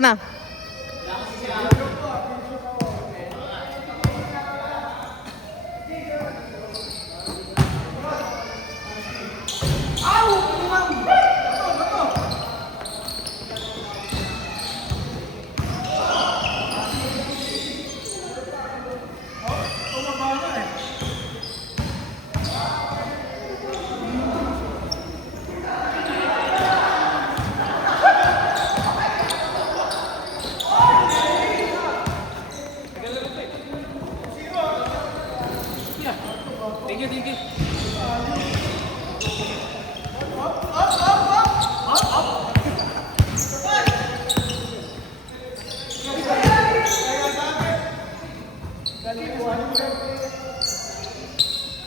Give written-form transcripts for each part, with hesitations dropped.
na. Thank you.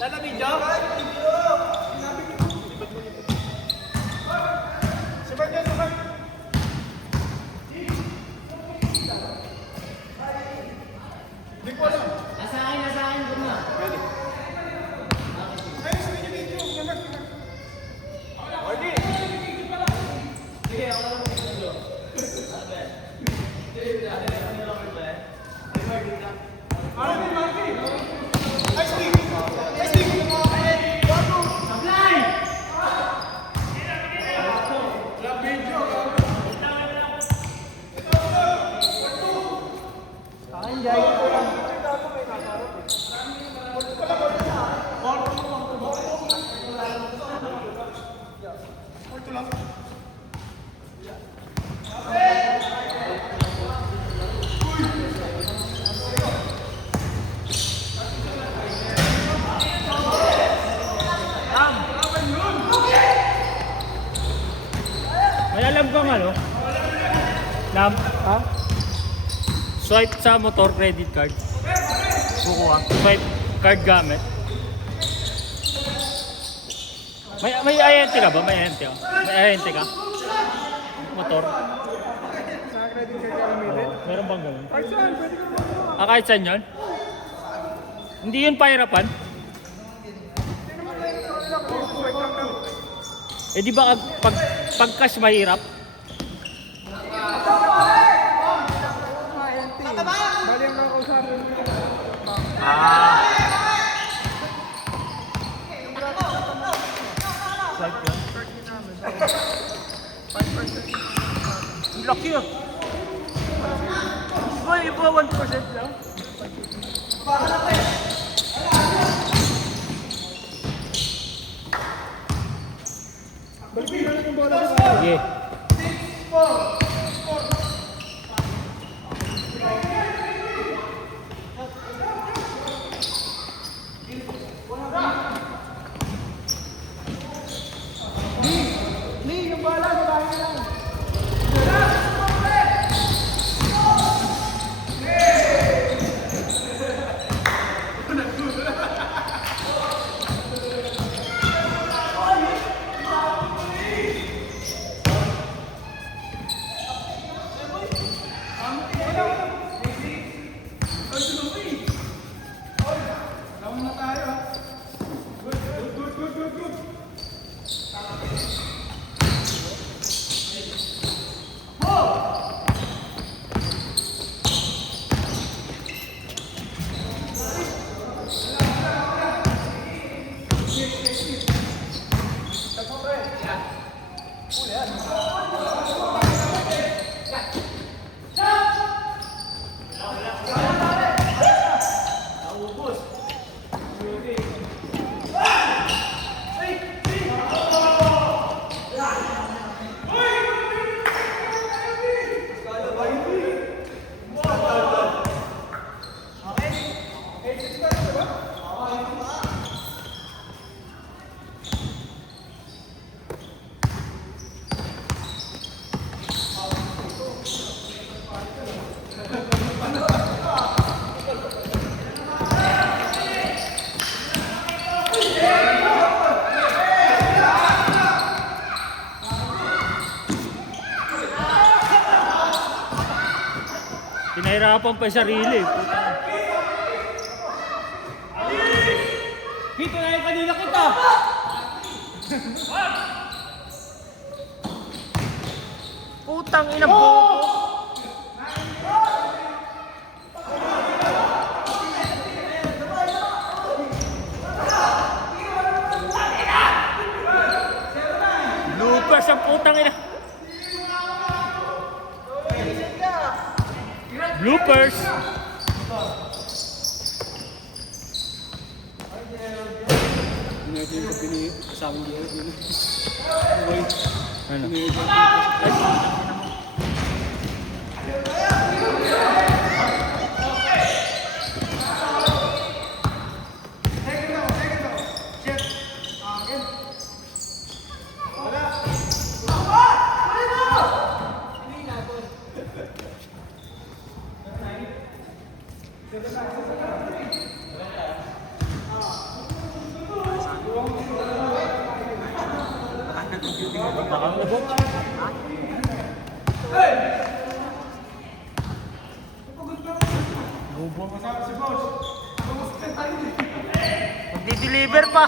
Sana video? Sabay. Hindi ko alam. Nasa akin ko na. May alam kang ano? Lam? Ha? Swipe sa motor credit card. Kukuha. Swipe card gamit. May INT ka ba? May INT ka? May INT ka? Motor? Sa credit card ka gamitin? Meron bang ganun? Kahit saan, pwede ka gumawa. Kahit saan yun? Hindi yun pahirapan? Hindi naman na yung lang. Swipe lang daw. Eh di ba pag cash mahirap? Bali ang kakausapin mo. Swipe yun? 5%. Ang laki yun. Iba 1% lang. Balikin lang yung bola sa Sige. Lee, yung bola, gabahin na lang. Lawan na tayo. Good. Pinahirapan pa yung sarili. Dito na yung kanina kita. Putang ina po. Bloopers! Ito yung kasama niya. Ano? Magdi-deliver pa.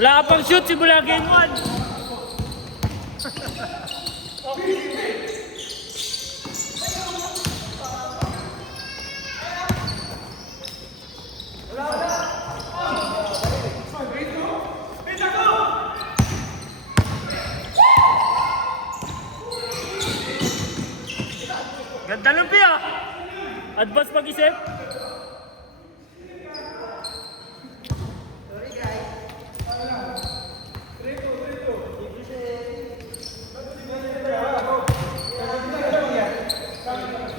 Wala ka pang shoot, simula game 1. Ganda lumpi ah! Advance pag-isip.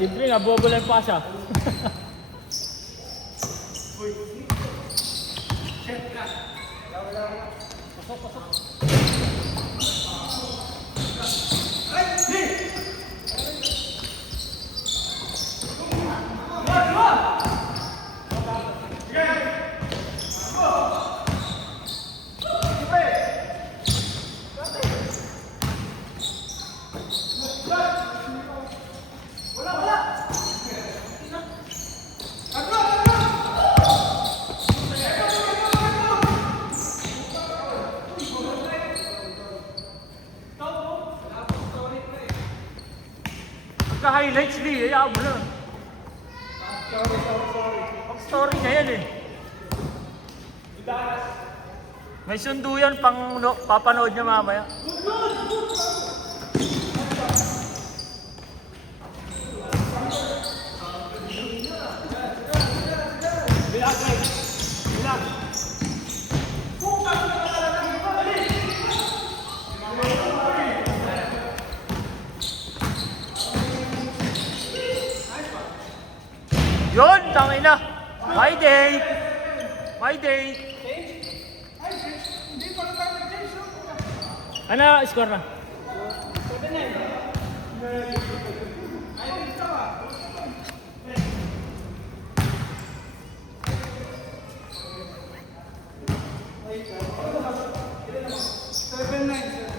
Siyempre nga, bobo lang pa siya. Pagka-highlights di, ayaw mo na. Pag-story niya yan eh. May sundo yan pang papanood niya mamaya. Yun, tangin na. My day. My day. Ano, score na? 7-9.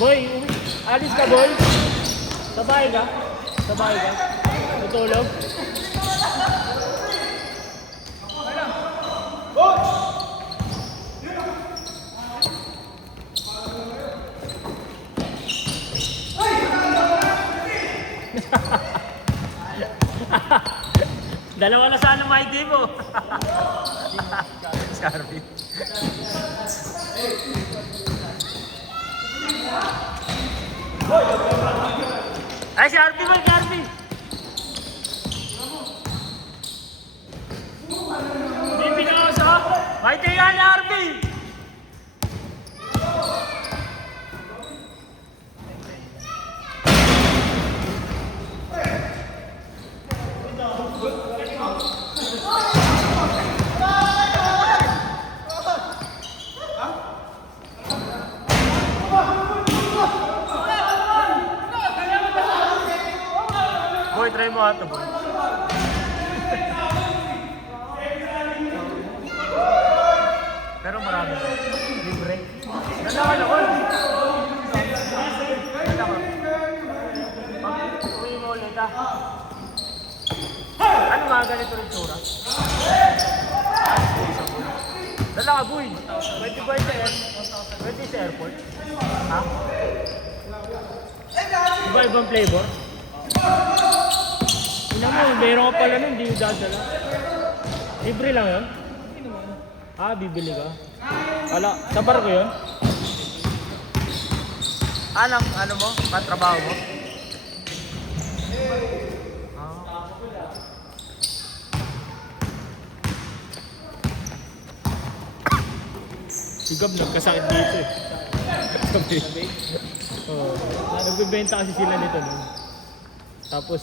Boy, alis ka boy. Sabay ka. Sabay ka. Tutulog. Dalawa na sana may ID mo. Sorry. Ay, si RP ba? Si RP! Hindi pinakausap. May tiyan ni RP! mo ato, boy. Pero marami. Libre. Dalawa na, boy. Dalawa. Uwi mo ulit, ha? Ano mga ganito rin tsura? Dalawa, boy. Pwede ba ito yan? Pwede sa airport? Ha? Iba-ibang flavor? Ina mo, meron ka pala nun, hindi yung dadala. Libre lang yun? Ah, bibili ka? Wala, sa bar ko yun? Ano mo? Katrabaho mo? Si Gab nagkasakit dito eh. Oh, nagbebenta kasi sila nito nun. Tapos,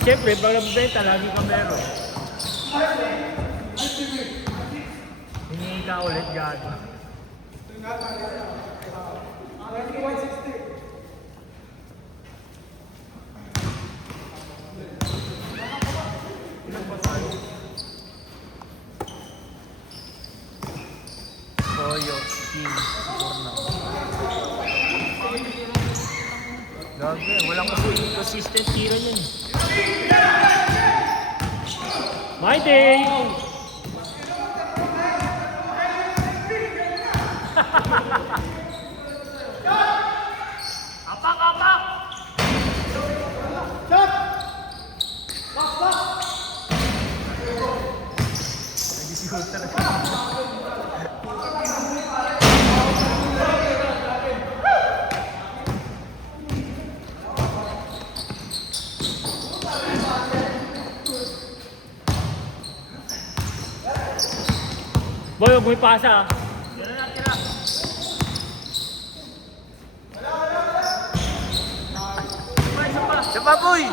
syempre, pag nagbebenta, lagi ka meron. Hingi ka ulit, gato. Toyo, King, Gagi, walang consistent hero yun. My day! Apak, apak! Shot! Box, box! Nag-shoot talaga. Boy, huwag mo ipasa. Tira na, tira. Isa pa, boy!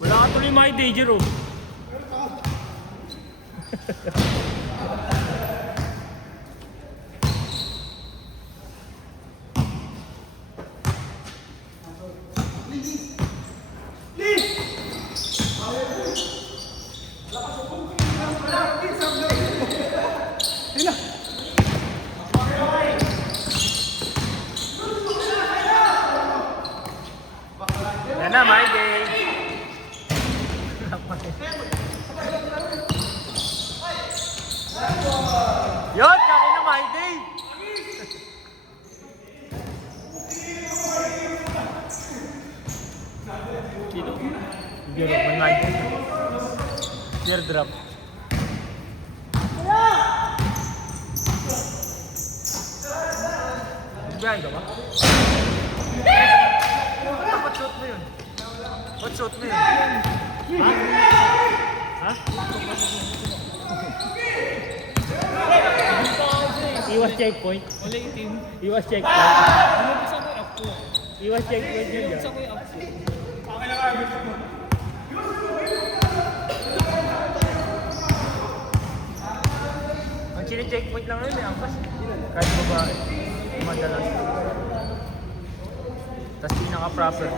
Wala ka tuloy my day, Jerome. Yan na, my day. Yun, kami na my day. Sino? Teardrop, may my day. Teardrop. Biyahe ka ba? Ba't shoot mo yun? Ba't shoot mo yun? Ha? Ha? Iwas checkpoint. Wala yung team. Iwas checkpoint. Lumabas ako yung up ko. Iwas checkpoint yun Lumabas yan. ako yung up ko. Ang chine-checkpoint lang yun, may angkas. Kahit babae. Madalas. Tapos pinaka-proper.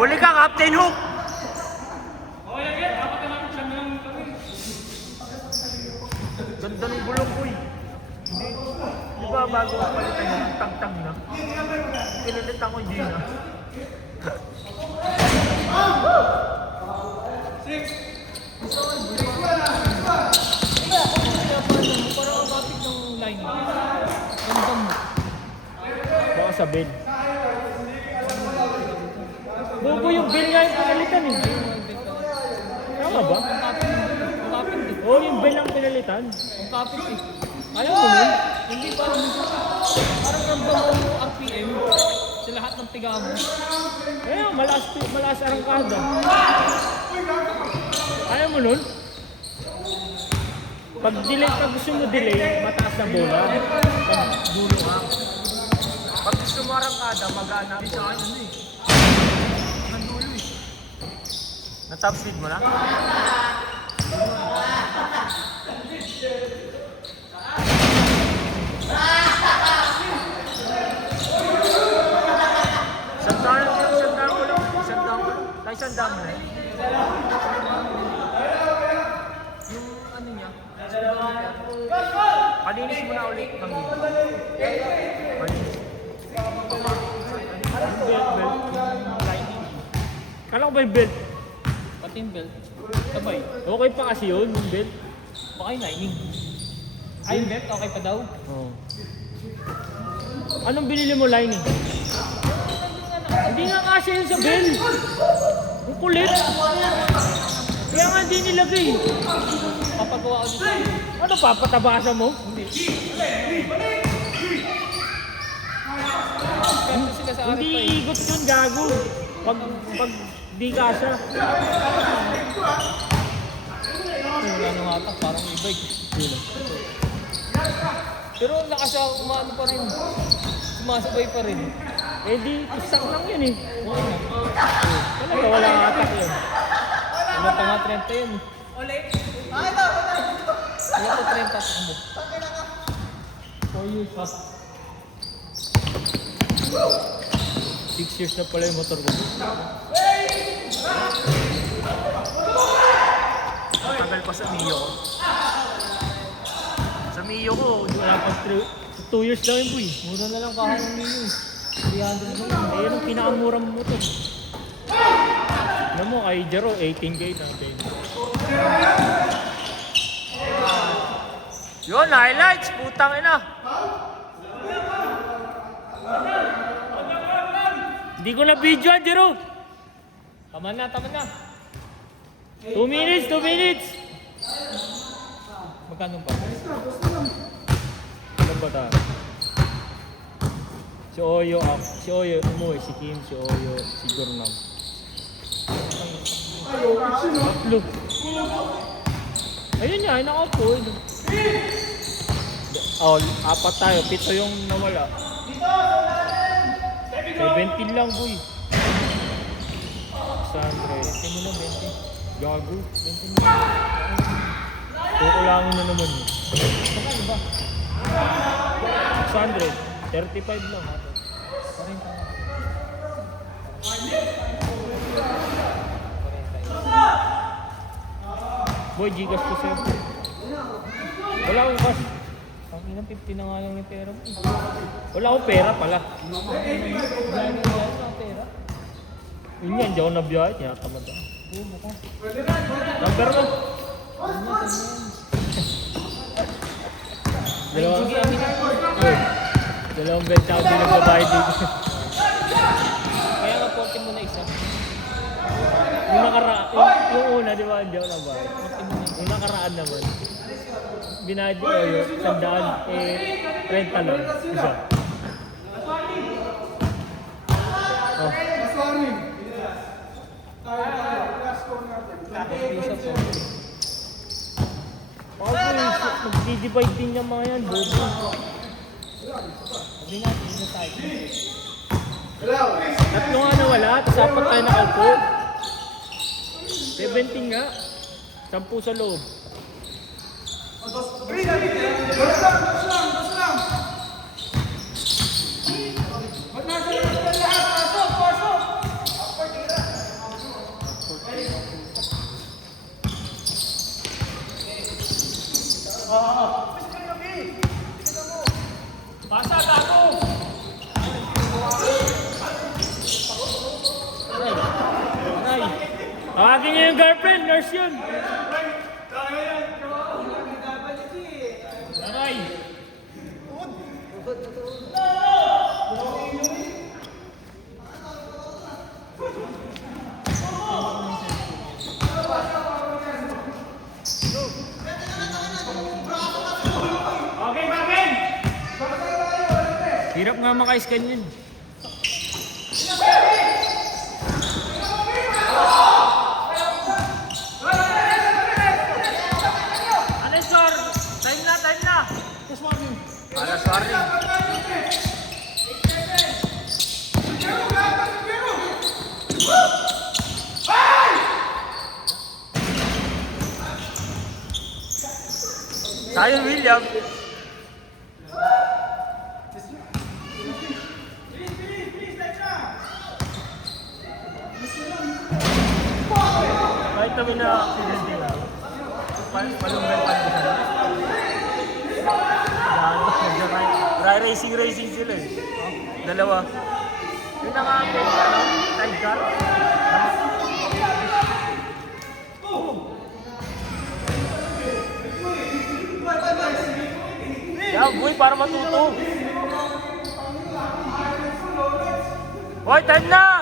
Huli ka, Captain Hook! Ganda ng gulong ko eh. Hindi. Di ba bago ako palitan yung tag-tag na? Kinalitan ko hindi na. Parang ang topic ng line. Ramdam mo. Baka sa bed. Bobo yung bell nga yung pinalitan eh. Tama ba? Ang topic eh. Oo, yung bell ang pinalitan. Ang topic eh. Ayaw mo nun? Hindi parang ramdam mo yung RPM. Sa lahat ng tiga mo. Ayun, malakas arangkada. Ayaw mo nun? Pag gusto mo delay, mataas na bola. Pag dulo ka. Pag gusto mo arangkada, magana. Hindi sa akin eh. Nandulo eh. Na-top speed mo na? Sandaan ko lang. Tayo sandaan mo na. Yung ano niya. Palinis mo na ulit ng dito. Palinis. Lightning. Kala ko ba yung belt? Pati yung belt. Sabay. Okay pa kasi yun, yung belt. Baka yung lightning. Ay, yung belt, okay pa daw. Oo. Anong binili mo lining? Hindi nga kasi yun sa bell. Ang kulit. Kaya nga hindi nilagay. Papagawa ko dito. Ano papatabasan mo? Hindi. Ganito sila sa Hindi RFI. iikot yun, gago. Pag di kasha. Wala nang hatak, parang e-bike. Pero nakasya, umano pa rin. Sumasabay pa rin. Eh di, isang lang yun eh. Okay na. Talaga walang atak yun. Wala pa nga 30 yun. Wala pa 30 sa mo. 4 years pa. 6 years na pala yung motor ko. Tagal pa sa Mio ko. Sa Mio ko, wala pa 2 years lang yun, boy. Mura na lang kahan ng Mio. 300 na lang. Eh, yun ang pinakamurang motor. Alam mo, kay Jero, 18K natin. Yun, highlights! Putang ina! Hindi ko na video, Jero! Tama na, tama na. 2 minutes, 2 minutes! Magkano ba? Ano ba tayo? Si Oyo, si Oyo umuwi, si Kim, si Oyo, si Gurnam. Tatlo. Ayun nga, nakaupo. Oh, 4 tayo, 7 yung nawala. 17 lang, boy. Sandre. 20 mo na, 20. Gago. 20 mo na. Kukulangin na naman yun. Magkano ba? 600. 35 lang. 40 na. Boy, Gcash ko sa'yo. Wala akong cash. Ang inang 50 na nga lang yung pera mo. Wala akong pera pala. Gano'n na pera. Yun yan, hindi ako nabiyahe. Tinatamad ako. Oo, bukas. Number mo. Ay, sige, amin na. Dalawang benta ako din nagbabayad dito. Kaya nga 40 mo na isa. Yung nakaraan, yung una, di ba, hindi ako nabayad. 40 mo na isa. Yung nakaraan naman, binayad ko yun, 100, eh, renta lang, isa. Oh. Isa po. Mag-divide din yung mga yan, bobo. Sabi nga, hindi na tayo. Tatlo nga nawala, tapos 4 tayo nakaupo. 17 nga. 10 sa loob. Pasa, gago! Nay! Tawagin niyo yung girlfriend, nurse yun! Nanay! Okay, bakit? Hirap nga maka-scan yun. Zion William. Kahit naman na accident nila. Palunggal pa nila. Racing sila eh. Dalawa. Yung naka-update ka, no? Sidecar. Yan, boy, para matuto. Hoy, time na!